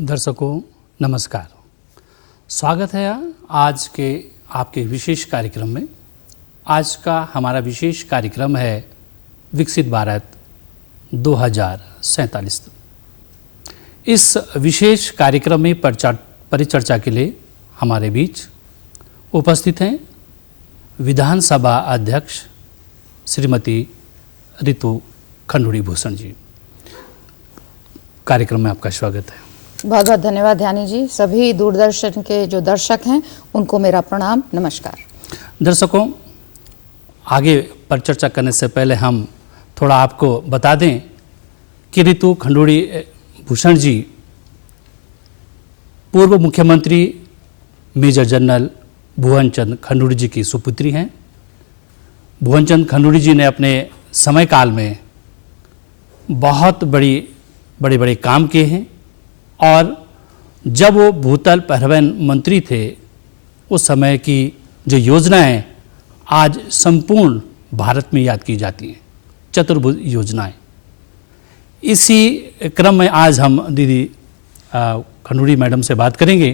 दर्शकों नमस्कार, स्वागत है आज के आपके विशेष कार्यक्रम में। आज का हमारा विशेष कार्यक्रम है विकसित भारत 2047। इस विशेष कार्यक्रम में परिचर्चा के लिए हमारे बीच उपस्थित हैं विधानसभा अध्यक्ष श्रीमती रितु खंडूड़ी भूषण जी। कार्यक्रम में आपका स्वागत है। बहुत बहुत धन्यवाद ध्यानी जी। सभी दूरदर्शन के जो दर्शक हैं उनको मेरा प्रणाम, नमस्कार। दर्शकों, आगे परिचर्चा करने से पहले हम थोड़ा आपको बता दें कि रितु खंडूड़ी भूषण जी पूर्व मुख्यमंत्री मेजर जनरल भुवनचंद खंडूड़ी जी की सुपुत्री हैं। भुवनचंद खंडूड़ी जी ने अपने समय काल में बहुत बड़े काम किए हैं और जब वो भूतल परिवहन मंत्री थे उस समय की जो योजनाएं आज संपूर्ण भारत में याद की जाती हैं, चतुर्भुज योजनाएं। इसी क्रम में आज हम दीदी खंडूड़ी मैडम से बात करेंगे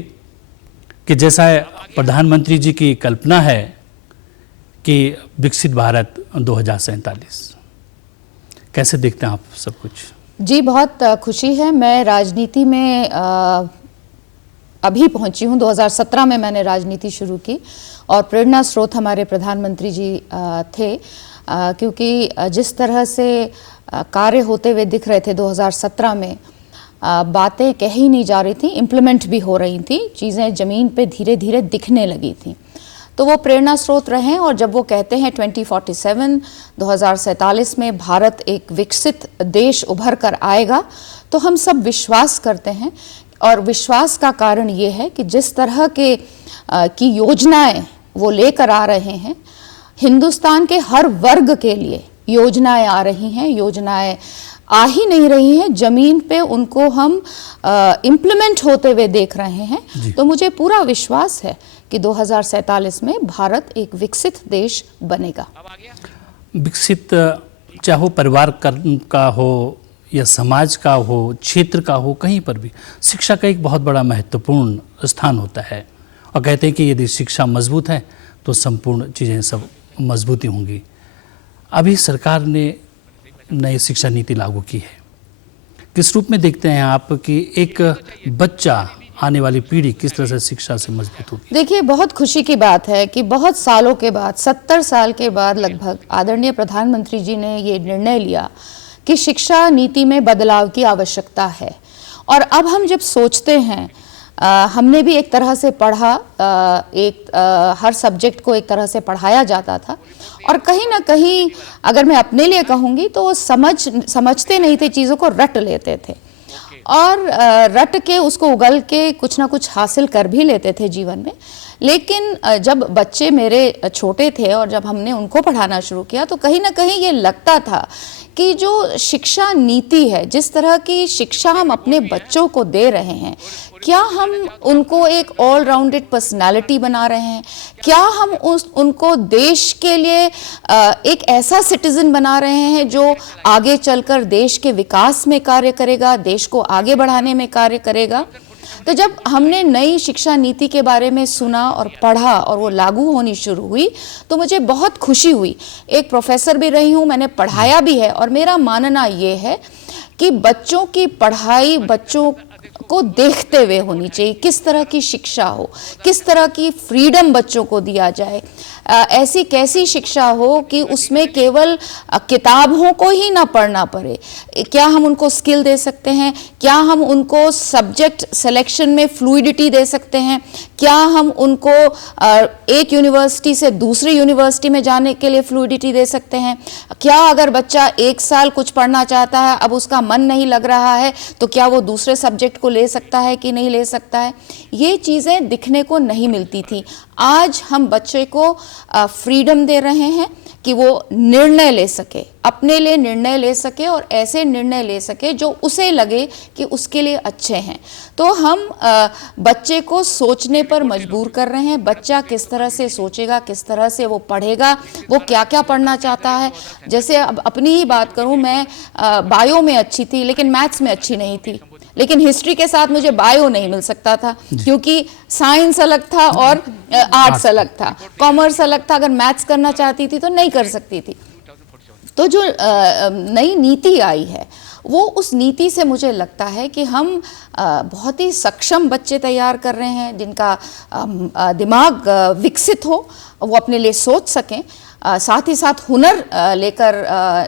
कि जैसा प्रधानमंत्री जी की कल्पना है कि विकसित भारत 2047, कैसे देखते हैं आप सब कुछ? जी, बहुत खुशी है। मैं राजनीति में अभी पहुंची हूं। 2017 में मैंने राजनीति शुरू की और प्रेरणा स्रोत हमारे प्रधानमंत्री जी थे, क्योंकि जिस तरह से कार्य होते हुए दिख रहे थे 2017 में, बातें कही नहीं जा रही थी, इम्प्लीमेंट भी हो रही थी, चीज़ें ज़मीन पे धीरे धीरे दिखने लगी थी, तो वो प्रेरणा स्रोत रहे। और जब वो कहते हैं 2047 में भारत एक विकसित देश उभर कर आएगा, तो हम सब विश्वास करते हैं। और विश्वास का कारण ये है कि जिस तरह की योजनाएं वो लेकर आ रहे हैं, हिंदुस्तान के हर वर्ग के लिए योजनाएं आ रही हैं, योजनाएं आ ही नहीं रही हैं, जमीन पे उनको हम इम्प्लीमेंट होते हुए देख रहे हैं। तो मुझे पूरा विश्वास है कि 2047 में भारत एक विकसित देश बनेगा। विकसित चाहे वो परिवार का हो या समाज का हो, क्षेत्र का हो, कहीं पर भी शिक्षा का एक बहुत बड़ा महत्वपूर्ण स्थान होता है। और कहते हैं कि यदि शिक्षा मजबूत है तो संपूर्ण चीज़ें सब मजबूती होंगी। अभी सरकार ने नई शिक्षा नीति लागू की है। किस रूप में देखते हैं आप कि एक बच्चा, आने वाली पीढ़ी किस तरह से शिक्षा से मजबूत होगी? देखिए, बहुत खुशी की बात है कि बहुत सालों के बाद, 70 साल के बाद लगभग, आदरणीय प्रधानमंत्री जी ने ये निर्णय लिया कि शिक्षा नीति में बदलाव की आवश्यकता है। और अब हम जब सोचते हैं, हमने भी एक तरह से पढ़ा, हर सब्जेक्ट को एक तरह से पढ़ाया जाता था, और कहीं ना कहीं अगर मैं अपने लिए कहूँगी तो वो समझते नहीं थे, चीज़ों को रट लेते थे और रट के उसको उगल के कुछ ना कुछ हासिल कर भी लेते थे जीवन में। लेकिन जब बच्चे मेरे छोटे थे और जब हमने उनको पढ़ाना शुरू किया, तो कहीं ना कहीं ये लगता था कि जो शिक्षा नीति है, जिस तरह की शिक्षा हम अपने बच्चों को दे रहे हैं, क्या हम उनको एक ऑल राउंडेड पर्सनालिटी बना रहे हैं? क्या हम उनको देश के लिए एक ऐसा सिटीजन बना रहे हैं जो आगे चलकर देश के विकास में कार्य करेगा, देश को आगे बढ़ाने में कार्य करेगा? तो जब हमने नई शिक्षा नीति के बारे में सुना और पढ़ा और वो लागू होनी शुरू हुई, तो मुझे बहुत खुशी हुई। एक प्रोफेसर भी रही हूँ, मैंने पढ़ाया भी है, और मेरा मानना ये है कि बच्चों की पढ़ाई बच्चों को देखते हुए होनी चाहिए। किस तरह की शिक्षा हो, किस तरह की फ्रीडम बच्चों को दिया जाए, ऐसी कैसी शिक्षा हो कि उसमें केवल किताबों को ही ना पढ़ना पड़े। क्या हम उनको स्किल दे सकते हैं? क्या हम उनको सब्जेक्ट सिलेक्शन में फ्लूइडिटी दे सकते हैं? क्या हम उनको एक यूनिवर्सिटी से दूसरी यूनिवर्सिटी में जाने के लिए फ्लूइडिटी दे सकते हैं? क्या अगर बच्चा 1 साल कुछ पढ़ना चाहता है, अब उसका मन नहीं लग रहा है, तो क्या वो दूसरे सब्जेक्ट को ले सकता है कि नहीं ले सकता है? ये चीज़ें दिखने को नहीं मिलती थी। आज हम बच्चे को फ्रीडम दे रहे हैं कि वो निर्णय ले सके, अपने लिए निर्णय ले सके, और ऐसे निर्णय ले सके जो उसे लगे कि उसके लिए अच्छे हैं। तो हम बच्चे को सोचने पर मजबूर कर रहे हैं। बच्चा किस तरह से सोचेगा, किस तरह से वो पढ़ेगा, वो क्या क्या पढ़ना चाहता है। जैसे अब अपनी ही बात करूं, मैं बायो में अच्छी थी लेकिन मैथ्स में अच्छी नहीं थी। लेकिन हिस्ट्री के साथ मुझे बायो नहीं मिल सकता था, क्योंकि साइंस अलग था और आर्ट्स अलग था, कॉमर्स अलग था। अगर मैथ्स करना चाहती थी तो नहीं कर सकती थी। तो जो नई नीति आई है, वो उस नीति से मुझे लगता है कि हम बहुत ही सक्षम बच्चे तैयार कर रहे हैं, जिनका दिमाग विकसित हो, वो अपने लिए सोच सकें, साथ ही साथ हुनर लेकर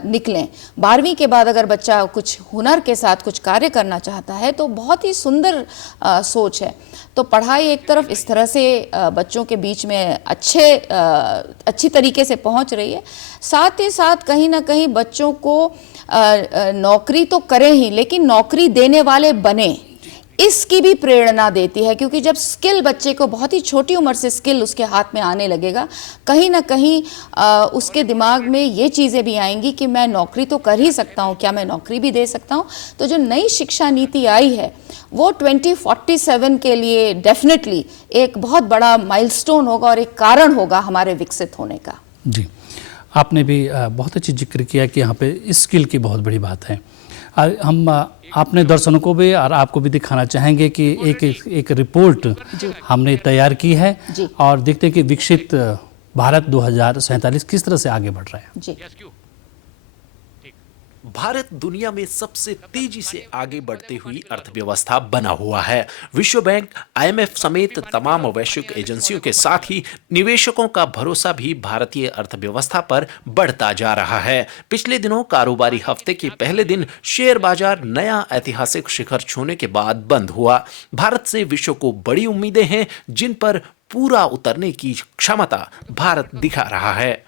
निकलें। 12वीं के बाद अगर बच्चा कुछ हुनर के साथ कुछ कार्य करना चाहता है तो बहुत ही सुंदर सोच है। तो पढ़ाई एक तरफ इस तरह से बच्चों के बीच में अच्छी तरीके से पहुंच रही है, साथ ही साथ कहीं ना कहीं बच्चों को नौकरी तो करें ही, लेकिन नौकरी देने वाले बने, इसकी भी प्रेरणा देती है। क्योंकि जब स्किल बच्चे को बहुत ही छोटी उम्र से स्किल उसके हाथ में आने लगेगा, कहीं ना कहीं उसके दिमाग में ये चीज़ें भी आएंगी कि मैं नौकरी तो कर ही सकता हूँ, क्या मैं नौकरी भी दे सकता हूँ। तो जो नई शिक्षा नीति आई है वो 2047 के लिए डेफिनेटली एक बहुत बड़ा माइलस्टोन होगा और एक कारण होगा हमारे विकसित होने का। जी, आपने भी बहुत अच्छी जिक्र किया कि यहाँ पे स्किल की बहुत बड़ी बात है। हम अपने दर्शकों को भी और आपको भी दिखाना चाहेंगे कि एक रिपोर्ट हमने तैयार की है और देखते हैं कि विकसित भारत 2047 किस तरह से आगे बढ़ रहा है। जी। भारत दुनिया में सबसे तेजी से आगे बढ़ती हुई अर्थव्यवस्था बना हुआ है। विश्व बैंक, IMF समेत तमाम वैश्विक एजेंसियों के साथ ही निवेशकों का भरोसा भी भारतीय अर्थव्यवस्था पर बढ़ता जा रहा है। पिछले दिनों कारोबारी हफ्ते के पहले दिन शेयर बाजार नया ऐतिहासिक शिखर छूने के बाद बंद हुआ। भारत से विश्व को बड़ी उम्मीदें हैं, जिन पर पूरा उतरने की क्षमता भारत दिखा रहा है।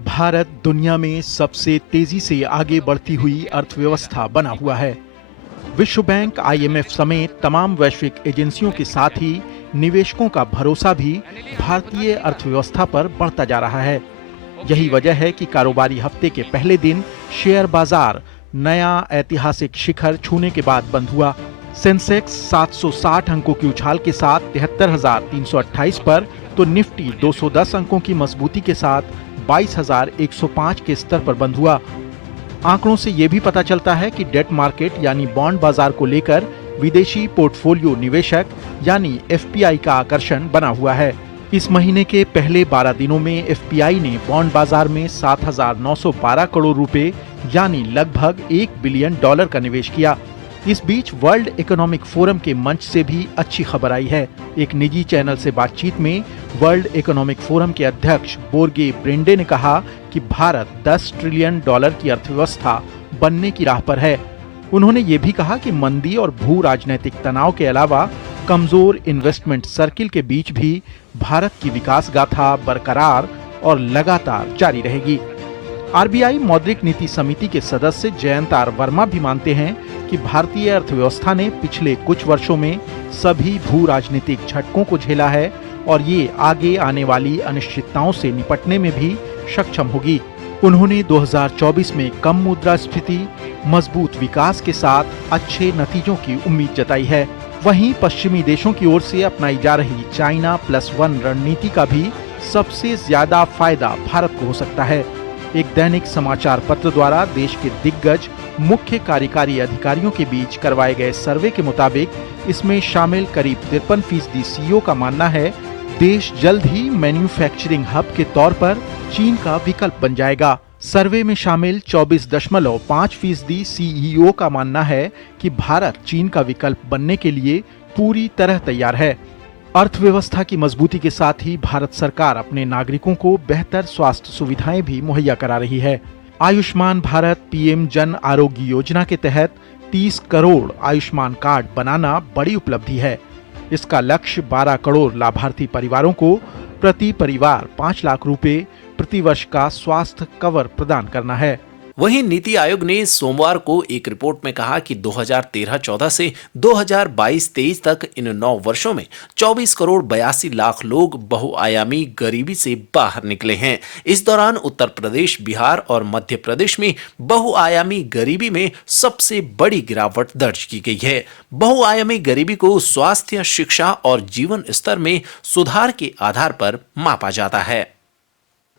भारत दुनिया में सबसे तेजी से आगे बढ़ती हुई अर्थव्यवस्था बना हुआ है। विश्व बैंक, IMF समेत तमाम वैश्विक एजेंसियों के साथ ही निवेशकों का भरोसा भी भारतीय अर्थव्यवस्था पर बढ़ता जा रहा है। यही वजह है कि कारोबारी हफ्ते के पहले दिन शेयर बाजार नया ऐतिहासिक शिखर छूने के बाद बंद हुआ। सेंसेक्स 760 अंकों की उछाल के साथ 73,328 पर, तो निफ्टी 210 अंकों की मजबूती के साथ 22,105 के स्तर पर बंद हुआ। आंकड़ों से यह भी पता चलता है कि डेट मार्केट यानी बॉन्ड बाजार को लेकर विदेशी पोर्टफोलियो निवेशक यानी FPI का आकर्षण बना हुआ है। इस महीने के पहले 12 दिनों में FPI ने बॉन्ड बाजार में 7,912 करोड़ रुपए यानी लगभग $1 बिलियन का निवेश किया। इस बीच वर्ल्ड इकोनॉमिक फोरम के मंच से भी अच्छी खबर आई है। एक निजी चैनल से बातचीत में वर्ल्ड इकोनॉमिक फोरम के अध्यक्ष बोर्गे ब्रेंडे ने कहा कि भारत $10 ट्रिलियन की अर्थव्यवस्था बनने की राह पर है। उन्होंने ये भी कहा कि मंदी और भू राजनीतिक तनाव के अलावा कमजोर इन्वेस्टमेंट सर्किल के बीच भी भारत की विकास गाथा बरकरार और लगातार जारी रहेगी। RBI मौद्रिक नीति समिति के सदस्य जयंत आर वर्मा भी मानते हैं कि भारतीय अर्थव्यवस्था ने पिछले कुछ वर्षों में सभी भू राजनीतिक झटकों को झेला है और ये आगे आने वाली अनिश्चितताओं से निपटने में भी सक्षम होगी। उन्होंने 2024 में कम मुद्रास्फीति, मजबूत विकास के साथ अच्छे नतीजों की उम्मीद जताई है। वहीं पश्चिमी देशों की ओर से अपनाई जा रही चाइना +1 रणनीति का भी सबसे ज्यादा फायदा भारत को हो सकता है। एक दैनिक समाचार पत्र द्वारा देश के दिग्गज मुख्य कार्यकारी अधिकारियों के बीच करवाए गए सर्वे के मुताबिक इसमें शामिल करीब 53% CEO का मानना है देश जल्द ही मैन्युफैक्चरिंग हब के तौर पर चीन का विकल्प बन जाएगा। सर्वे में शामिल 24.5% CEO का मानना है कि भारत चीन का विकल्प बनने के लिए पूरी तरह तैयार है। अर्थव्यवस्था की मजबूती के साथ ही भारत सरकार अपने नागरिकों को बेहतर स्वास्थ्य सुविधाएं भी मुहैया करा रही है। आयुष्मान भारत PM जन आरोग्य योजना के तहत 30 करोड़ आयुष्मान कार्ड बनाना बड़ी उपलब्धि है। इसका लक्ष्य 12 करोड़ लाभार्थी परिवारों को प्रति परिवार 5 लाख रुपए प्रति वर्ष का स्वास्थ्य कवर प्रदान करना है। वहीं नीति आयोग ने सोमवार को एक रिपोर्ट में कहा कि 2013-14 से 2022-23 तक इन 9 वर्षों में 24 करोड़ 82 लाख लोग बहुआयामी गरीबी से बाहर निकले हैं। इस दौरान उत्तर प्रदेश, बिहार और मध्य प्रदेश में बहुआयामी गरीबी में सबसे बड़ी गिरावट दर्ज की गई है। बहुआयामी गरीबी को स्वास्थ्य, शिक्षा और जीवन स्तर में सुधार के आधार पर मापा जाता है।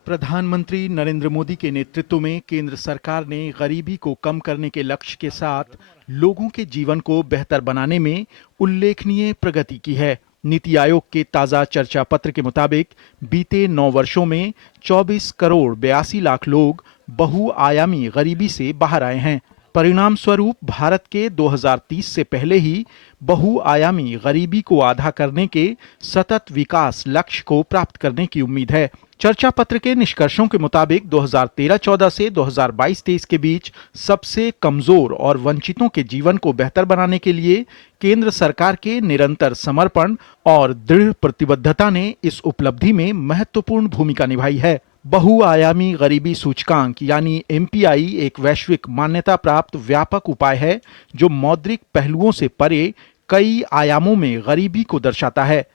प्रधानमंत्री नरेंद्र मोदी के नेतृत्व में केंद्र सरकार ने गरीबी को कम करने के लक्ष्य के साथ लोगों के जीवन को बेहतर बनाने में उल्लेखनीय प्रगति की है। नीति आयोग के ताजा चर्चा पत्र के मुताबिक बीते 9 वर्षों में 24 करोड़ 82 लाख लोग बहुआयामी गरीबी से बाहर आए हैं। परिणाम स्वरूप भारत के 2030 से पहले ही बहुआयामी गरीबी को आधा करने के सतत विकास लक्ष्य को प्राप्त करने की उम्मीद है। चर्चा पत्र के निष्कर्षों के मुताबिक 2013-14 से 2022-23 के बीच सबसे कमजोर और वंचितों के जीवन को बेहतर बनाने के लिए केंद्र सरकार के निरंतर समर्पण और दृढ़ प्रतिबद्धता ने इस उपलब्धि में महत्वपूर्ण भूमिका निभाई है। बहुआयामी गरीबी सूचकांक यानी MPI एक वैश्विक मान्यता प्राप्त व्यापक उपाय है जो मौद्रिक पहलुओं से परे कई आयामों में गरीबी को दर्शाता है।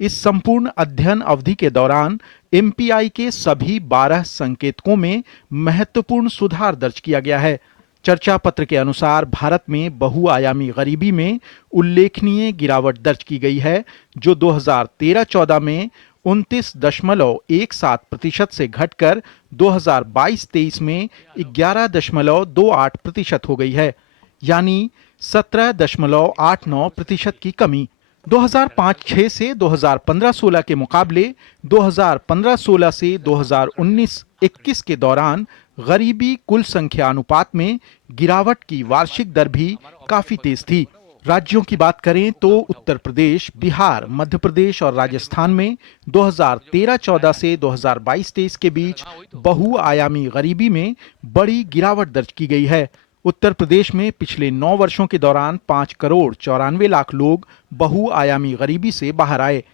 इस संपूर्ण अध्ययन अवधि के दौरान MPI के सभी 12 संकेतकों में महत्वपूर्ण सुधार दर्ज किया गया है। चर्चा पत्र के अनुसार भारत में बहुआयामी गरीबी में उल्लेखनीय गिरावट दर्ज की गई है जो 2013-14 में 29.17% से घटकर 2022-23 में 11.28% हो गई है, यानी 17.89% की कमी। 2005-6 से 2015-16 के मुकाबले 2015-16 से 2019-21 के दौरान गरीबी कुल संख्या अनुपात में गिरावट की वार्षिक दर भी काफी तेज थी। राज्यों की बात करें तो उत्तर प्रदेश, बिहार, मध्य प्रदेश और राजस्थान में 2013-14 से 2022-23 के बीच बहुआयामी गरीबी में बड़ी गिरावट दर्ज की गई है। उत्तर प्रदेश में पिछले 9 वर्षों के दौरान 5 करोड़ 94 लाख लोग बहुआयामी गरीबी से बाहर आए,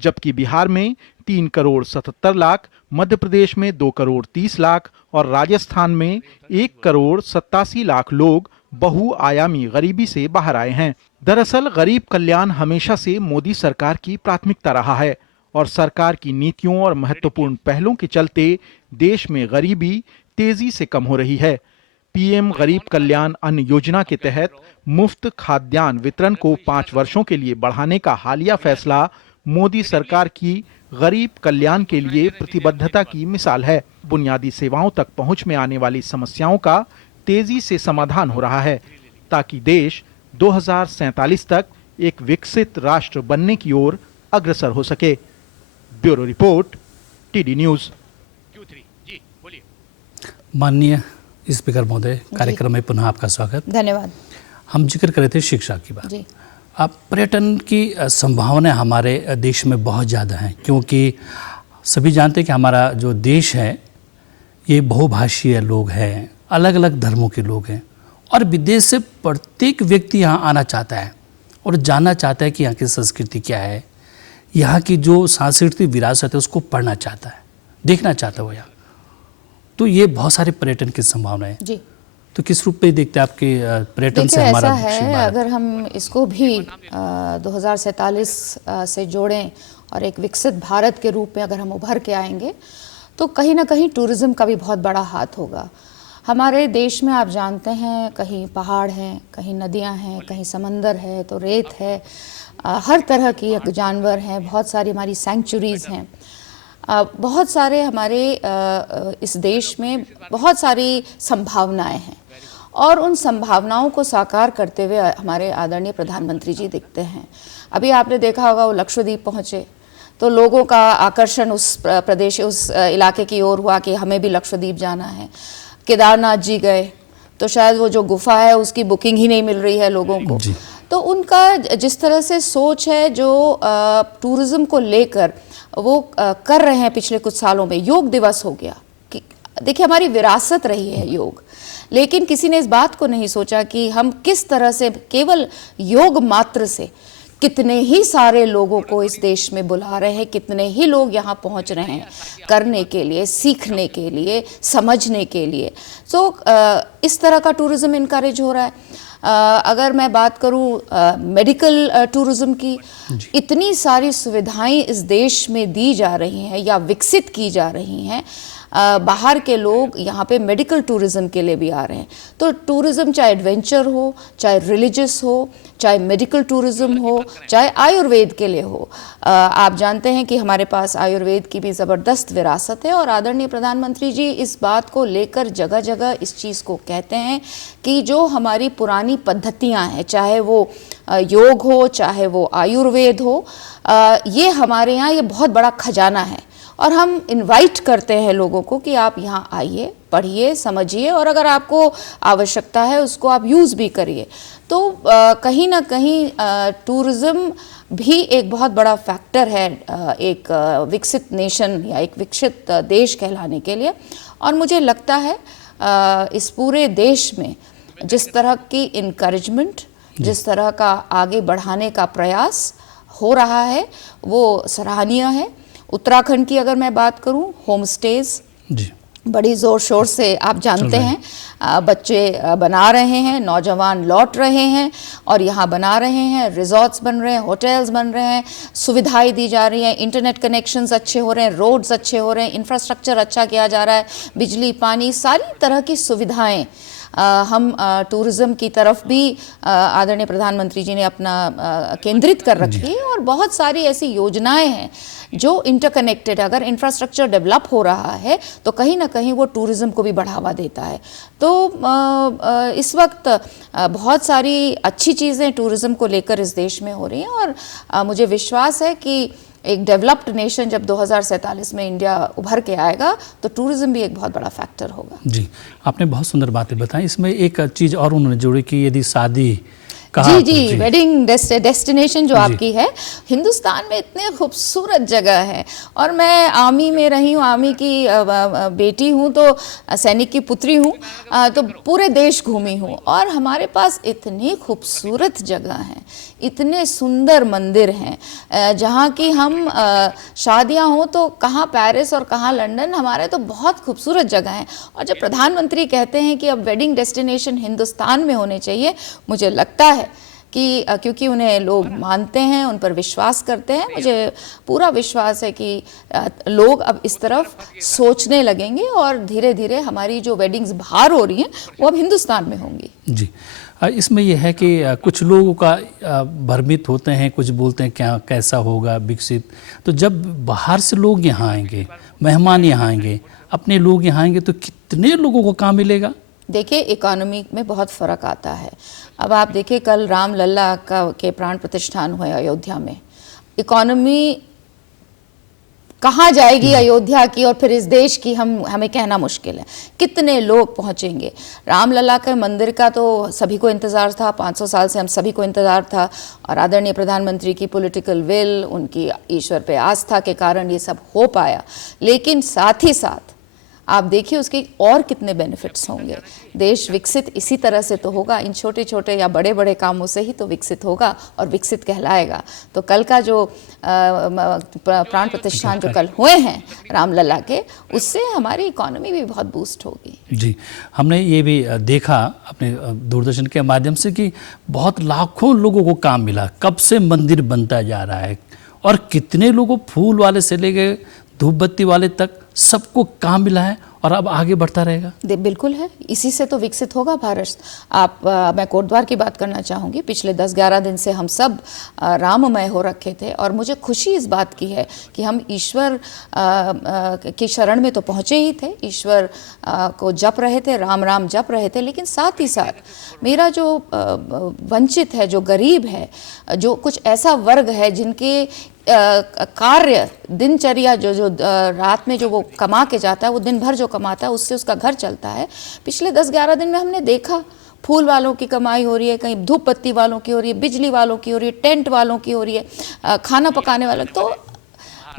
जबकि बिहार में 3 करोड़ 77 लाख, मध्य प्रदेश में 2 करोड़ 30 लाख और राजस्थान में 1 करोड़ 87 लाख लोग बहुआयामी गरीबी से बाहर आए हैं। दरअसल गरीब कल्याण हमेशा से मोदी सरकार की प्राथमिकता रहा है और सरकार की नीतियों और महत्वपूर्ण पहलों के चलते देश में गरीबी तेजी से कम हो रही है। PM गरीब कल्याण अन्न योजना के तहत मुफ्त खाद्यान्न वितरण को 5 वर्षों के लिए बढ़ाने का हालिया फैसला मोदी सरकार की गरीब कल्याण के लिए प्रतिबद्धता की मिसाल है। बुनियादी सेवाओं तक पहुंच में आने वाली समस्याओं का तेजी से समाधान हो रहा है ताकि देश 2047 तक एक विकसित राष्ट्र बनने की ओर अग्रसर हो सके। Bureau report, TD news. माननीय स्पीकर महोदय, कार्यक्रम में पुनः आपका स्वागत। धन्यवाद। हम जिक्र कर रहे थे शिक्षा की बात। जी। अब पर्यटन की संभावना हमारे देश में बहुत ज़्यादा है, क्योंकि सभी जानते हैं कि हमारा जो देश है ये बहुभाषीय लोग हैं, अलग अलग धर्मों के लोग हैं और विदेश से प्रत्येक व्यक्ति यहाँ आना चाहता है और जानना चाहता है कि यहाँ की संस्कृति क्या है, यहाँ की जो सांस्कृतिक विरासत है उसको पढ़ना चाहता है, देखना चाहता है वो यहाँ। तो ये बहुत सारे पर्यटन की संभावना है। जी। तो किस रूप में देखते हैं आपके पर्यटन से हमारा ऐसा है, अगर हम इसको भी 2047 से जोड़ें और एक विकसित भारत के रूप में अगर हम उभर के आएंगे तो कहीं ना कहीं टूरिज्म का भी बहुत बड़ा हाथ होगा। हमारे देश में आप जानते हैं कहीं पहाड़ हैं, कहीं नदियां हैं, कहीं समंदर है तो रेत है, हर तरह की जानवर हैं, बहुत सारी हमारी सेंचुरीज़ हैं, बहुत सारे हमारे इस देश में बहुत सारी संभावनाएं हैं और उन संभावनाओं को साकार करते हुए हमारे आदरणीय प्रधानमंत्री जी दिखते हैं। अभी आपने देखा होगा वो लक्षद्वीप पहुँचे तो लोगों का आकर्षण उस प्रदेश, उस इलाके की ओर हुआ कि हमें भी लक्षद्वीप जाना है। केदारनाथ जी गए तो शायद वो जो गुफा है उसकी बुकिंग ही नहीं मिल रही है लोगों को। तो उनका जिस तरह से सोच है जो टूरिज्म को लेकर वो कर रहे हैं पिछले कुछ सालों में। योग दिवस हो गया कि देखिए हमारी विरासत रही है योग, लेकिन किसी ने इस बात को नहीं सोचा कि हम किस तरह से केवल योग मात्र से कितने ही सारे लोगों को इस देश में बुला रहे हैं, कितने ही लोग यहाँ पहुँच रहे हैं करने के लिए, सीखने के लिए, समझने के लिए। इस तरह का टूरिज्म इनकरेज हो रहा है। अगर मैं बात करूं मेडिकल टूरिज्म की, इतनी सारी सुविधाएं इस देश में दी जा रही हैं या विकसित की जा रही हैं बाहर के लोग यहाँ पे मेडिकल टूरिज्म के लिए भी आ रहे हैं। तो टूरिज्म चाहे एडवेंचर हो, चाहे रिलीजियस हो, चाहे मेडिकल टूरिज्म हो, चाहे आयुर्वेद के लिए हो। आप जानते हैं कि हमारे पास आयुर्वेद की भी ज़बरदस्त विरासत है और आदरणीय प्रधानमंत्री जी इस बात को लेकर जगह जगह इस चीज़ को कहते हैं कि जो हमारी पुरानी पद्धतियाँ हैं, चाहे वो योग हो, चाहे वो आयुर्वेद हो, ये हमारे यहाँ ये बहुत बड़ा खजाना है और हम इनवाइट करते हैं लोगों को कि आप यहाँ आइए, पढ़िए, समझिए और अगर आपको आवश्यकता है उसको आप यूज़ भी करिए। तो कहीं ना कहीं टूरिज़्म भी एक बहुत बड़ा फैक्टर है एक विकसित नेशन या एक विकसित देश कहलाने के लिए। और मुझे लगता है इस पूरे देश में जिस तरह की इनकरेजमेंट, जिस तरह का आगे बढ़ाने का प्रयास हो रहा है वो सराहनीय है। उत्तराखंड की अगर मैं बात करूं, होम स्टेज जी बड़ी ज़ोर शोर से आप जानते हैं बच्चे बना रहे हैं, नौजवान लौट रहे हैं और यहाँ बना रहे हैं, रिजॉर्ट्स बन रहे हैं, होटल्स बन रहे हैं, सुविधाएं दी जा रही हैं, इंटरनेट कनेक्शंस अच्छे हो रहे हैं, रोड्स अच्छे हो रहे हैं, इंफ्रास्ट्रक्चर अच्छा किया जा रहा है, बिजली, पानी, सारी तरह की सुविधाएं हम टूरिज़्म की तरफ भी आदरणीय प्रधानमंत्री जी ने अपना केंद्रित कर रखी है और बहुत सारी ऐसी योजनाएं हैं जो इंटरकनेक्टेड। अगर इंफ्रास्ट्रक्चर डेवलप हो रहा है तो कहीं ना कहीं वो टूरिज़्म को भी बढ़ावा देता है। तो इस वक्त बहुत सारी अच्छी चीज़ें टूरिज़्म को लेकर इस देश में हो रही हैं और मुझे विश्वास है कि एक डेवलप्ड नेशन जब 2047 में इंडिया उभर के आएगा तो टूरिज़्म भी एक बहुत बड़ा फैक्टर होगा। जी, आपने बहुत सुंदर बातें बताई। इसमें एक चीज़ और उन्होंने जोड़ी कि यदि शादी जी, वेडिंग डेस्टिनेशन जो आपकी है, हिंदुस्तान में इतने खूबसूरत जगह है और मैं आर्मी में रही हूँ, आर्मी की बेटी हूँ, तो सैनिक की पुत्री हूँ, तो पूरे देश घूमी हूँ और हमारे पास इतनी खूबसूरत जगह हैं, इतने सुंदर मंदिर हैं जहाँ की हम शादियाँ हों तो कहाँ पेरिस और कहाँ लंदन, हमारे तो बहुत खूबसूरत जगह हैं। और जब प्रधानमंत्री कहते हैं कि अब वेडिंग डेस्टिनेशन हिंदुस्तान में होने चाहिए, मुझे लगता है कि क्योंकि उन्हें लोग मानते हैं, उन पर विश्वास करते हैं, मुझे पूरा विश्वास है कि लोग अब इस तरफ सोचने लगेंगे और धीरे धीरे हमारी जो वेडिंग्स बाहर हो रही हैं वो अब हिंदुस्तान में होंगी। जी, इसमें यह है कि कुछ लोगों का भ्रमित होते हैं, कुछ बोलते हैं क्या कैसा होगा विकसित। तो जब बाहर से लोग यहाँ आएंगे, मेहमान यहाँ आएंगे, अपने लोग यहाँ आएंगे तो कितने लोगों को काम मिलेगा? देखिए, इकोनॉमी में बहुत फ़र्क आता है। अब आप देखिए, कल रामलला के प्राण प्रतिष्ठान हुए अयोध्या में। इकोनॉमी कहाँ जाएगी अयोध्या की और फिर इस देश की, हमें कहना मुश्किल है। कितने लोग पहुँचेंगे? रामलला के मंदिर का तो सभी को इंतज़ार था, 500 साल से हम सभी को इंतज़ार था और आदरणीय प्रधानमंत्री की पॉलिटिकल विल, उनकी ईश्वर पे आस्था के कारण ये सब हो पाया। लेकिन साथ ही साथ आप देखिए उसके और कितने बेनिफिट्स होंगे। देश विकसित इसी तरह से तो होगा, इन छोटे छोटे या बड़े बड़े कामों से ही तो विकसित होगा और विकसित कहलाएगा। तो कल का जो प्राण प्रतिष्ठान जो कल हुए हैं रामलला के, उससे हमारी इकोनॉमी भी बहुत बूस्ट होगी। जी, हमने ये भी देखा अपने दूरदर्शन के माध्यम से कि बहुत लाखों लोगों को काम मिला। कब से मंदिर बनता जा रहा है और कितने लोगों, फूल वाले से लेके धूप बत्ती वाले तक सबको काम मिला है और अब आगे बढ़ता रहेगा। बिल्कुल है, इसी से तो विकसित होगा भारत। मैं कोटद्वार की बात करना चाहूँगी। पिछले 10-11 दिन से हम सब राममय हो रखे थे और मुझे खुशी इस बात की है कि हम ईश्वर की शरण में तो पहुँचे ही थे, ईश्वर को जप रहे थे, राम राम जप रहे थे, लेकिन साथ ही साथ मेरा जो वंचित है, जो गरीब है, जो कुछ ऐसा वर्ग है जिनके कार्य दिनचर्या जो रात में जो वो कमा के जाता है, वो दिन भर जो कमाता है उससे उसका घर चलता है। पिछले 10-11 दिन में हमने देखा फूल वालों की कमाई हो रही है, कहीं धूप बत्ती वालों की हो रही है, बिजली वालों की हो रही है, टेंट वालों की हो रही है, खाना पकाने वालों, तो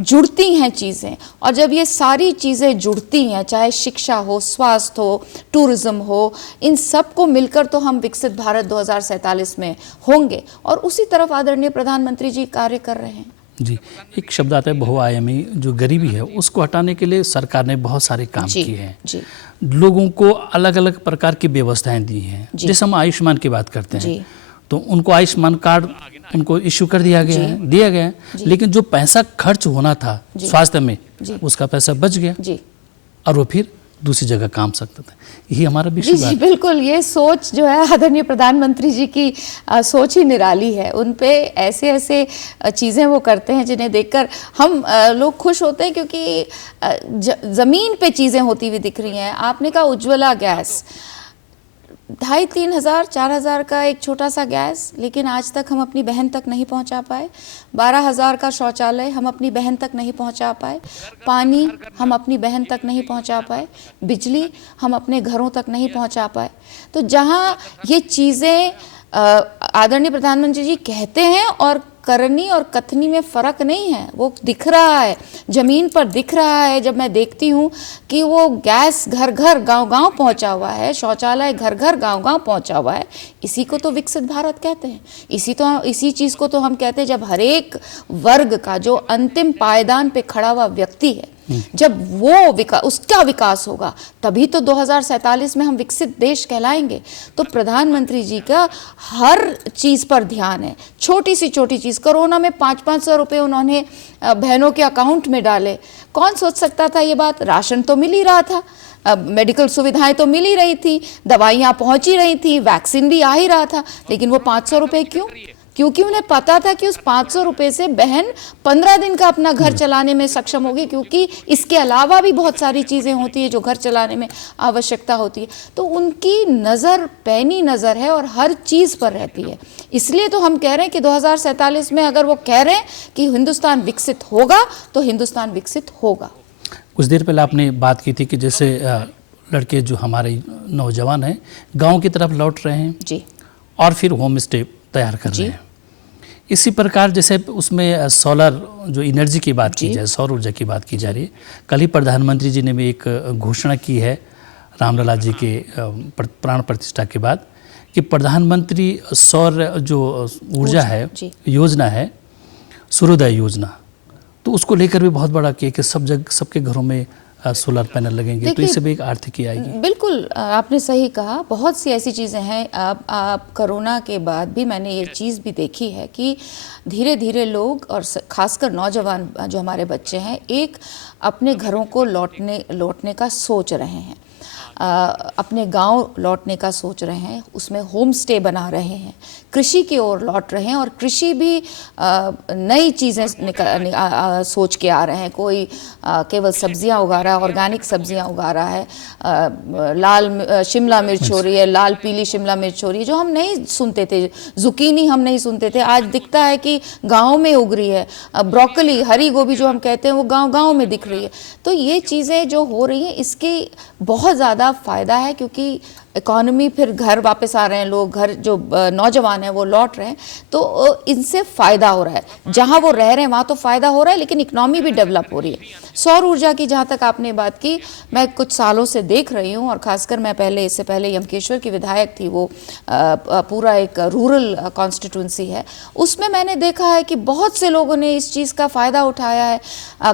जुड़ती हैं चीज़ें। और जब ये सारी चीज़ें जुड़ती हैं, चाहे शिक्षा हो, स्वास्थ्य हो, टूरिज़्म हो, इन सब को मिलकर तो हम विकसित भारत 2047 में होंगे और उसी तरफ आदरणीय प्रधानमंत्री जी कार्य कर रहे हैं। जी, एक शब्द आता है बहुआयामी, जो गरीबी है उसको हटाने के लिए सरकार ने बहुत सारे काम किए हैं। जी, लोगों को अलग अलग प्रकार की व्यवस्थाएं दी हैं। जैसे हम आयुष्मान की बात करते हैं तो उनको आयुष्मान कार्ड उनको इश्यू कर दिया गया है, लेकिन जो पैसा खर्च होना था स्वास्थ्य में, उसका पैसा बच गया। जी, और वो फिर दूसरी जगह काम सकता था। यही हमारा जी विश्वास जी बिल्कुल, ये सोच जो है आदरणीय प्रधानमंत्री जी की सोच ही निराली है। उन पे ऐसे ऐसे चीज़ें वो करते हैं जिन्हें देखकर हम लोग खुश होते हैं, क्योंकि ज़मीन पे चीज़ें होती हुई दिख रही हैं। आपने कहा उज्ज्वला गैस, 2,500, 3,000, 4,000 का एक छोटा सा गैस, लेकिन आज तक हम अपनी बहन तक नहीं पहुंचा पाए। 12,000 का शौचालय हम अपनी बहन तक नहीं पहुंचा पाए। पानी हम अपनी बहन तक नहीं पहुंचा पाए। बिजली हम अपने घरों तक नहीं पहुंचा पाए। तो जहां ये चीज़ें आदरणीय प्रधानमंत्री जी कहते हैं और करनी और कथनी में फ़र्क नहीं है, वो दिख रहा है, ज़मीन पर दिख रहा है। जब मैं देखती हूँ कि वो गैस घर घर गांव गांव पहुँचा हुआ है, शौचालय घर घर गांव गांव पहुँचा हुआ है, इसी को तो विकसित भारत कहते हैं। इसी चीज़ को तो हम कहते हैं, जब हर एक वर्ग का जो अंतिम पायदान पे खड़ा हुआ व्यक्ति है, जब वो उसका विकास होगा, तभी तो 2047 में हम विकसित देश कहलाएंगे। तो प्रधानमंत्री जी का हर चीज़ पर ध्यान है। छोटी सी छोटी चीज़, कोरोना में 500-500 रुपये उन्होंने बहनों के अकाउंट में डाले। कौन सोच सकता था ये बात? राशन तो मिल ही रहा था, मेडिकल सुविधाएं तो मिल ही रही थी, दवाइयाँ पहुँच ही रही थी, वैक्सीन भी आ ही रहा था, लेकिन वो 500 रुपये क्यों? क्योंकि उन्हें पता था कि उस 500 रुपये से बहन 15 दिन का अपना घर चलाने में सक्षम होगी, क्योंकि इसके अलावा भी बहुत सारी चीज़ें होती है जो घर चलाने में आवश्यकता होती है। तो उनकी नज़र पैनी नज़र है और हर चीज़ पर रहती है। इसलिए तो हम कह रहे हैं कि 2047 में अगर वो कह रहे हैं कि हिंदुस्तान विकसित होगा, तो हिंदुस्तान विकसित होगा। कुछ देर पहले आपने बात की थी कि जैसे लड़के जो हमारे नौजवान हैं गाँव की तरफ लौट रहे हैं जी, और फिर होम स्टे तैयार कर रहे हैं। इसी प्रकार जैसे उसमें सोलर जो एनर्जी की बात की जाए, सौर ऊर्जा की बात की जा रही है। कल ही प्रधानमंत्री जी ने भी एक घोषणा की है रामलला जी के प्राण प्रतिष्ठा के बाद, कि प्रधानमंत्री सौर जो ऊर्जा है, योजना है, सूर्योदय योजना, तो उसको लेकर भी बहुत बड़ा किया कि सब जगह सबके घरों में सोलर पैनल लगेंगे, तो इससे भी एक आर्थिकी आएगी। बिल्कुल, आपने सही कहा। बहुत सी ऐसी चीज़ें हैं। आप कोरोना के बाद भी मैंने ये चीज़ भी देखी है कि धीरे धीरे लोग, और खासकर नौजवान जो हमारे बच्चे हैं, एक अपने घरों को लौटने का सोच रहे हैं, अपने गांव लौटने का सोच रहे हैं, उसमें होम स्टे बना रहे हैं, कृषि की ओर लौट रहे हैं, और कृषि भी नई चीज़ें सोच के आ रहे हैं। कोई केवल सब्जियां उगा रहा है, ऑर्गेनिक सब्जियां उगा रहा है, लाल शिमला मिर्च हो रही है, लाल पीली शिमला मिर्च हो रही है, जो हम नहीं सुनते थे। जुकीनी हम नहीं सुनते थे, आज दिखता है कि गाँव में उग रही है। ब्रोकली, हरी गोभी जो हम कहते हैं, वो गाँव गाँव में दिख रही है। तो ये चीज़ें जो हो रही हैं, इसकी बहुत ज़्यादा फ़ायदा है, क्योंकि इकोनॉमी, फिर घर वापस आ रहे हैं लोग, घर जो नौजवान हैं वो लौट रहे हैं, तो इनसे फ़ायदा हो रहा है। जहाँ वो रह रहे हैं वहाँ तो फ़ायदा हो रहा है, लेकिन इकोनॉमी भी डेवलप हो रही है। सौर ऊर्जा की जहाँ तक आपने बात की, मैं कुछ सालों से देख रही हूँ, और ख़ासकर मैं इससे पहले यमकेश्वर की विधायक थी, वो पूरा एक रूरल कॉन्स्टिट्यूंसी है, उसमें मैंने देखा है कि बहुत से लोगों ने इस चीज़ का फ़ायदा उठाया है।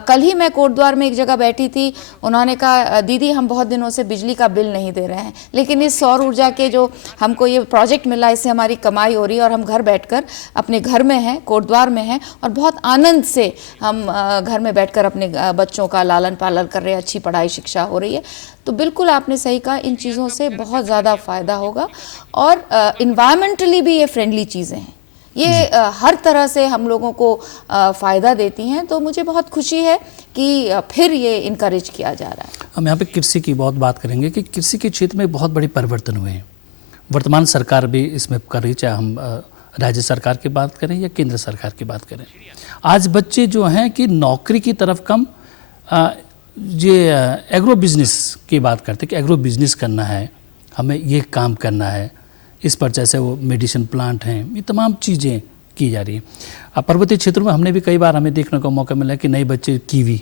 कल ही मैं कोटद्वार में एक जगह बैठी थी, उन्होंने कहा, दीदी हम बहुत दिनों से बिजली का बिल नहीं दे रहे हैं, लेकिन सौर ऊर्जा के जो हमको ये प्रोजेक्ट मिला, इससे हमारी कमाई हो रही है, और हम घर बैठकर अपने घर में हैं, कोटद्वार में हैं, और बहुत आनंद से हम घर में बैठकर अपने बच्चों का लालन पालन कर रहे हैं, अच्छी पढ़ाई शिक्षा हो रही है। तो बिल्कुल आपने सही कहा, इन चीज़ों से बहुत ज़्यादा फ़ायदा होगा, और इन्वायरमेंटली भी ये फ्रेंडली चीज़ें हैं, ये हर तरह से हम लोगों को फ़ायदा देती हैं। तो मुझे बहुत खुशी है कि फिर ये इनकरेज किया जा रहा है। हम यहाँ पे कृषि की बहुत बात करेंगे कि कृषि के क्षेत्र में बहुत बड़े परिवर्तन हुए हैं। वर्तमान सरकार भी इसमें कर रही, चाहे हम राज्य सरकार की बात करें या केंद्र सरकार की बात करें। आज बच्चे जो हैं कि नौकरी की तरफ कम ये एग्रो बिजनेस की बात करते हैं कि एग्रो बिजनेस करना है, हमें ये काम करना है, इस पर जैसे वो मेडिसिन प्लांट हैं, ये तमाम चीज़ें की जा रही है। पर्वतीय क्षेत्रों में हमने भी कई बार हमें देखने को मौका मिला कि नए बच्चे कीवी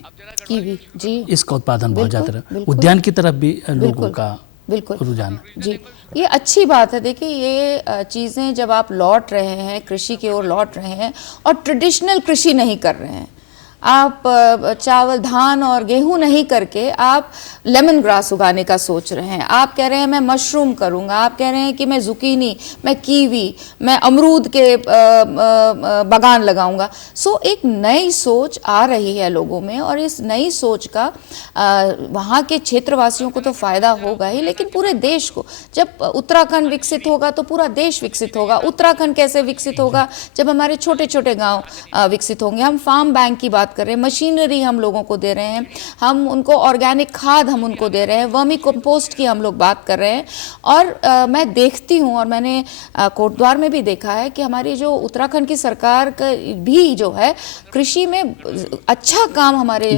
जी, इसका उत्पादन बहुत ज़्यादा है। उद्यान की तरफ भी लोगों का रुझान जी, ये अच्छी बात है। देखिए, ये चीज़ें जब आप लौट रहे हैं, कृषि की ओर लौट रहे हैं, और ट्रेडिशनल कृषि नहीं कर रहे हैं, आप चावल, धान और गेहूं नहीं करके आप लेमन ग्रास उगाने का सोच रहे हैं। आप कह रहे हैं मैं मशरूम करूंगा, आप कह रहे हैं कि मैं जुकीनी, मैं कीवी, मैं अमरूद के बागान लगाऊंगा। सो एक नई सोच आ रही है लोगों में, और इस नई सोच का वहाँ के क्षेत्रवासियों को तो फायदा होगा ही, लेकिन पूरे देश को। जब उत्तराखंड विकसित होगा तो पूरा देश विकसित होगा। उत्तराखंड कैसे विकसित होगा? जब हमारे छोटे छोटे गांव विकसित होंगे। हम फार्म बैंक की बात कर रहे हैं, मशीनरी हम लोगों को दे रहे हैं, हम उनको ऑर्गेनिक खाद हम उनको दे रहे हैं, वर्मी कंपोस्ट की हम लोग बात कर रहे हैं। और मैं देखती हूँ, और मैंने कोटद्वार में भी देखा है कि हमारी जो उत्तराखंड की सरकार का भी जो है कृषि में अच्छा काम हमारे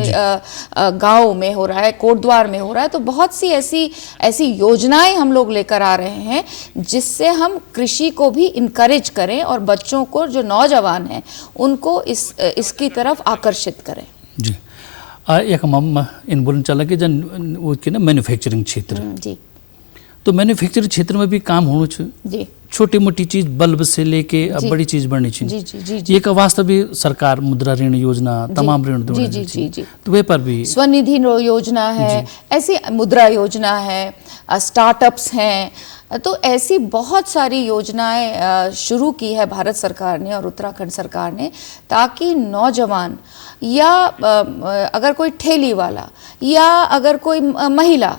गांव में हो रहा है, कोटद्वार में हो रहा है। तो बहुत सी ऐसी योजनाएं हम लोग लेकर आ रहे हैं जिससे हम कृषि को भी इनकरेज करें और बच्चों को, जो नौजवान हैं, उनको इसकी तरफ आकर्षित करें। जी एक हम इन बोलना चला कि जन वो कि ना मैन्युफैक्चरिंग क्षेत्र जी, तो मैन्युफैक्चरिंग क्षेत्र में भी काम होना चाहिए। जी, छोटी मोटी चीज बल्ब से लेके अब बड़ी चीज बढ़नी जी, चाहिए। जी, जी, जी, ये का वास्तव भी सरकार मुद्रा ऋण योजना, तमाम ऋण जी, जी, जी, जी, तो वे पर भी स्वनिधि योजना है, ऐसी मुद्रा योजना है, स्टार्टअप्स हैं। तो ऐसी बहुत सारी योजनाएं शुरू की है भारत सरकार ने और उत्तराखंड सरकार ने, ताकि नौजवान या अगर कोई ठेली वाला या अगर कोई महिला,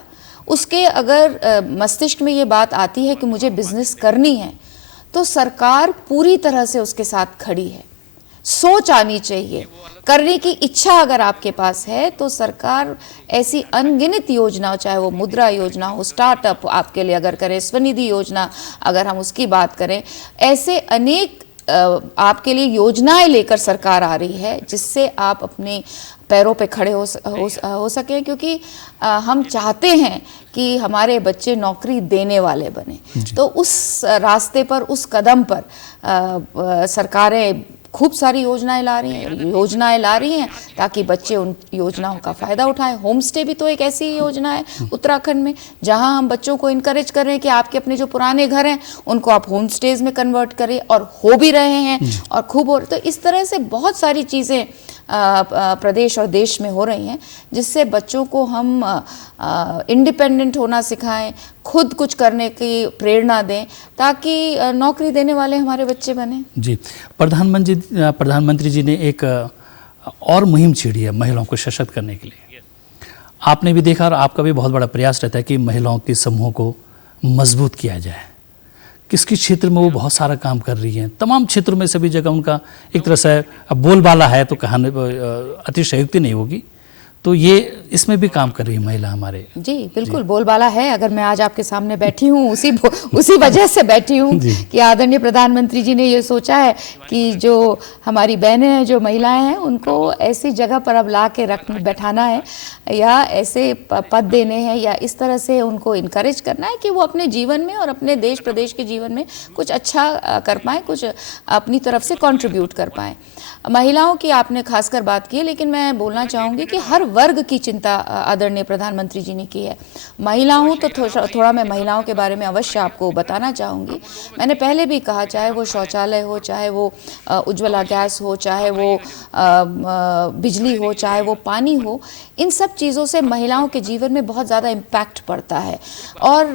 उसके अगर मस्तिष्क में ये बात आती है कि मुझे बिजनेस करनी है, तो सरकार पूरी तरह से उसके साथ खड़ी है। सोच आनी चाहिए, करने की इच्छा अगर आपके पास है तो सरकार ऐसी अनगिनत योजना, चाहे वो मुद्रा योजना हो, स्टार्टअप आपके लिए अगर करें, स्वनिधि योजना अगर हम उसकी बात करें, ऐसे अनेक आपके लिए योजनाएं लेकर सरकार आ रही है जिससे आप अपने पैरों पे खड़े हो सके। क्योंकि हम चाहते हैं कि हमारे बच्चे नौकरी देने वाले बने। तो उस रास्ते पर, उस कदम पर सरकारें खूब सारी योजनाएं ला रही हैं ताकि बच्चे उन योजनाओं का फ़ायदा उठाएं। होम स्टे भी तो एक ऐसी योजना है उत्तराखंड में, जहां हम बच्चों को इनकरेज कर रहे हैं कि आपके अपने जो पुराने घर हैं उनको आप होम स्टेज में कन्वर्ट करें, और हो भी रहे हैं और खूब हो। तो इस तरह से बहुत सारी चीज़ें प्रदेश और देश में हो रही हैं जिससे बच्चों को हम इंडिपेंडेंट होना सिखाएं, खुद कुछ करने की प्रेरणा दें, ताकि नौकरी देने वाले हमारे बच्चे बने। जी, प्रधानमंत्री जी ने एक और मुहिम छेड़ी है महिलाओं को सशक्त करने के लिए। आपने भी देखा और आपका भी बहुत बड़ा प्रयास रहता है कि महिलाओं के समूह को मजबूत किया जाए। किस किस क्षेत्र में वो बहुत सारा काम कर रही हैं, तमाम क्षेत्रों में सभी जगह उनका एक तरह से अब बोलबाला है तो कहने अतिशयोक्ति नहीं होगी, तो ये इसमें भी काम कर रही है महिला हमारे। जी बिल्कुल, बोलबाला है। अगर मैं आज आपके सामने बैठी हूँ उसी वजह से बैठी हूँ कि आदरणीय प्रधानमंत्री जी ने ये सोचा है कि जो हमारी बहनें हैं, जो महिलाएं हैं, उनको ऐसी जगह पर अब ला के बैठाना है, या ऐसे पद देने हैं, या इस तरह से उनको इनकरेज करना है कि वो अपने जीवन में और अपने देश प्रदेश के जीवन में कुछ अच्छा कर पाएँ, कुछ अपनी तरफ से कंट्रीब्यूट कर पाएँ। महिलाओं की आपने खासकर बात की है, लेकिन मैं बोलना चाहूँगी कि हर वर्ग की चिंता आदरणीय प्रधानमंत्री जी ने की है। महिलाओं तो थोड़ा मैं महिलाओं के बारे में अवश्य आपको बताना चाहूँगी। मैंने पहले भी कहा, चाहे वो शौचालय हो, चाहे वो उज्ज्वला गैस हो, चाहे वो बिजली हो, चाहे वो पानी हो, इन सब चीज़ों से महिलाओं के जीवन में बहुत ज़्यादा इम्पैक्ट पड़ता है। और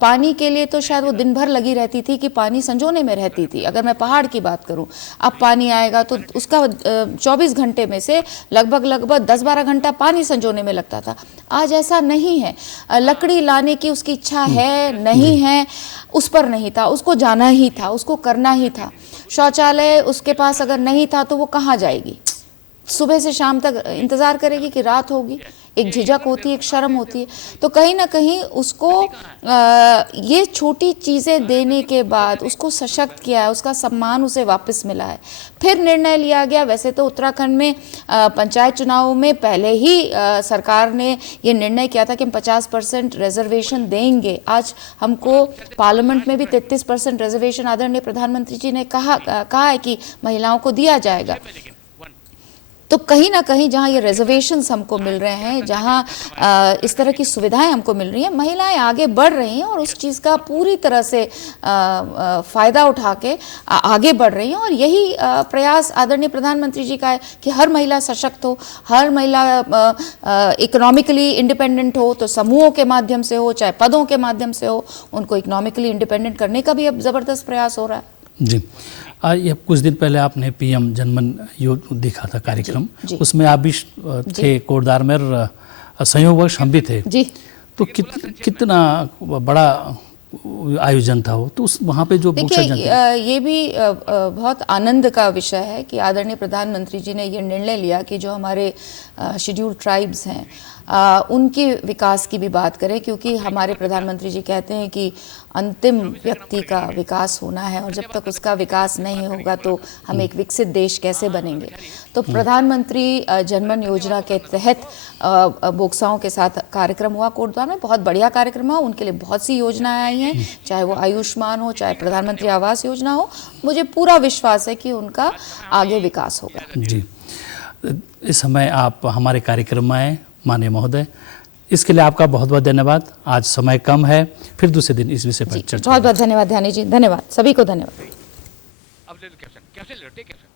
पानी के लिए तो शायद वो दिन भर लगी रहती थी कि पानी संजोने में रहती थी। अगर मैं पहाड़ की बात करूं, अब पानी आएगा तो उसका 24 घंटे में से लगभग 10-12 घंटा पानी संजोने में लगता था। आज ऐसा नहीं है। लकड़ी लाने की उसकी इच्छा है, नहीं है, उस पर नहीं था, उसको जाना ही था, उसको करना ही था। शौचालय उसके पास अगर नहीं था तो वो कहाँ जाएगी? सुबह से शाम तक इंतज़ार करेगी कि रात होगी। एक झिझक होती है, एक शर्म होती है। तो कहीं ना कहीं उसको ये छोटी चीज़ें देने के बाद उसको सशक्त किया है, उसका सम्मान उसे वापस मिला है। फिर निर्णय लिया गया, वैसे तो उत्तराखंड में पंचायत चुनाव में पहले ही सरकार ने ये निर्णय किया था कि हम 50% रिजर्वेशन देंगे। आज हमको पार्लियामेंट में भी 33% रिजर्वेशन आदरणीय प्रधानमंत्री जी ने कहा है कि महिलाओं को दिया जाएगा। तो कहीं ना कहीं जहाँ ये रिजर्वेशंस हमको मिल रहे हैं, जहाँ इस तरह की सुविधाएं हमको मिल रही हैं, महिलाएं आगे बढ़ रही हैं और उस चीज़ का पूरी तरह से फ़ायदा उठा के आगे बढ़ रही हैं। और यही प्रयास आदरणीय प्रधानमंत्री जी का है कि हर महिला सशक्त हो, हर महिला इकोनॉमिकली इंडिपेंडेंट हो, तो समूहों के माध्यम से हो, चाहे पदों के माध्यम से हो, उनको इकोनॉमिकली इंडिपेंडेंट करने का भी अब ज़बरदस्त प्रयास हो रहा है। जी, ये कुछ दिन पहले आपने पीएम जनमन योजना देखा था कार्यक्रम, जी। उसमें आप भी थे कोटद्वार में और संयोगवश हम भी थे जी। तो कितना बड़ा आयोजन था वो, तो उस वहाँ पे जो देखिए ये भी बहुत आनंद का विषय है कि आदरणीय प्रधानमंत्री जी ने ये निर्णय लिया कि जो हमारे शेड्यूल्ड ट्राइब्स हैं उनके विकास की भी बात करें, क्योंकि हमारे प्रधानमंत्री जी कहते हैं कि अंतिम व्यक्ति का विकास होना है और जब तक उसका विकास नहीं होगा तो हम एक विकसित देश कैसे बनेंगे। तो प्रधानमंत्री जनमन योजना के तहत बोक्साओं के साथ कार्यक्रम हुआ कोटद्वार में, बहुत बढ़िया कार्यक्रम हुआ। उनके लिए बहुत सी योजनाएं आई हैं, चाहे वो आयुष्मान हो, चाहे प्रधानमंत्री आवास योजना हो। मुझे पूरा विश्वास है कि उनका आगे विकास होगा। जी, इस समय आप हमारे कार्यक्रम में आए माननीय महोदय, इसके लिए आपका बहुत बहुत धन्यवाद। आज समय कम है, फिर दूसरे दिन इस विषय पर चर्चा। बहुत बहुत धन्यवाद ध्यानी जी, धन्यवाद सभी को, धन्यवाद। अब ले लो कैप्शन ले लो, टेक कैप्शन।